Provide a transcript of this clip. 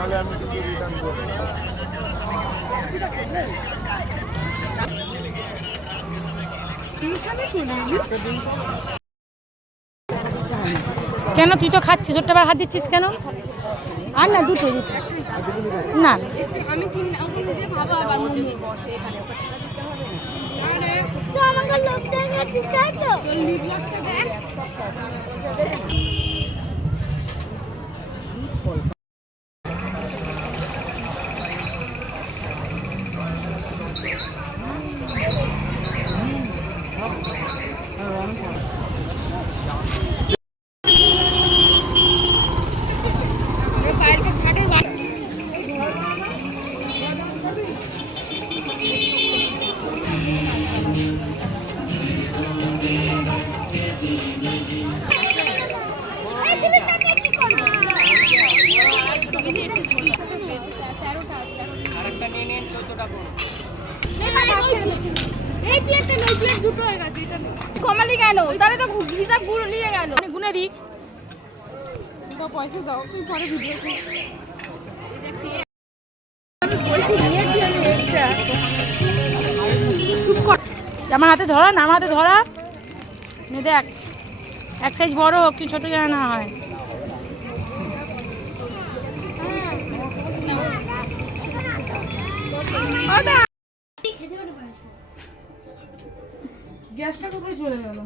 নাহলে আমি কিন্তু রিটার্ন করব। কেন তুই তো খাচ্ছিস, ওটা আবার হাত দিচ্ছিস কেন? আর না দুটো দুটো না আমি কমালি কেন? তাহলে তো হিসাব গুলো নিয়ে গেল। গুনে দিই, পয়সা দাও, তুই পরে ভিডিও আমার হাতে ধরা না, আমার হাতে ধরা দেখ, এক সাইজ বড় হোক কি ছোট যেন না হয়। গ্যাসটা কোথায় চলে গেল?